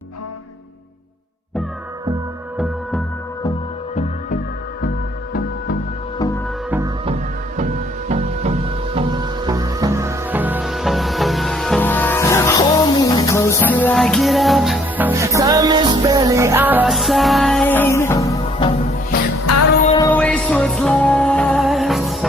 Hold me close till I get up. Time is barely on our side. I don't wanna waste what's left.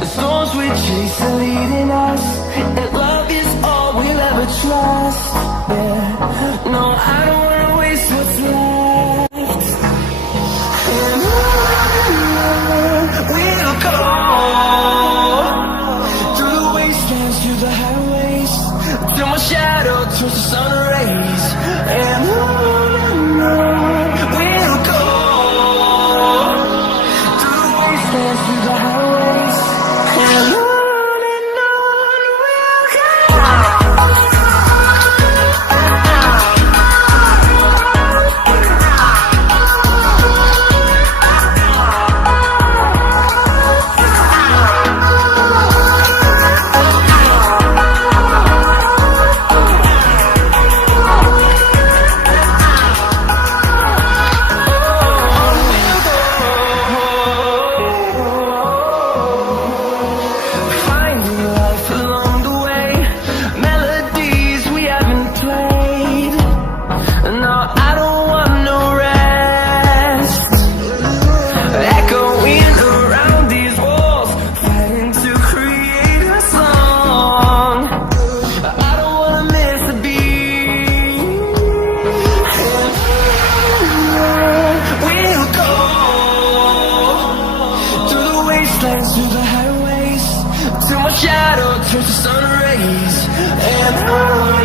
The storms we chase are leading us, and love is all we'll ever trust. Yeah, no, I don't wanna waste what's left. And on we'll go, through the wastelands, through the highways, till my shadow turns to sun rays. And on we'll go, through the wastelands, through the highways, and on we'll go. Finding life along the way, melodies we haven't played. No, I don't want no rest. Echoing around these walls, fighting to create a song. I don't wanna miss a beat. And we'll go, through the wastelands, through the highways, till my shadow turns to sun rays. And on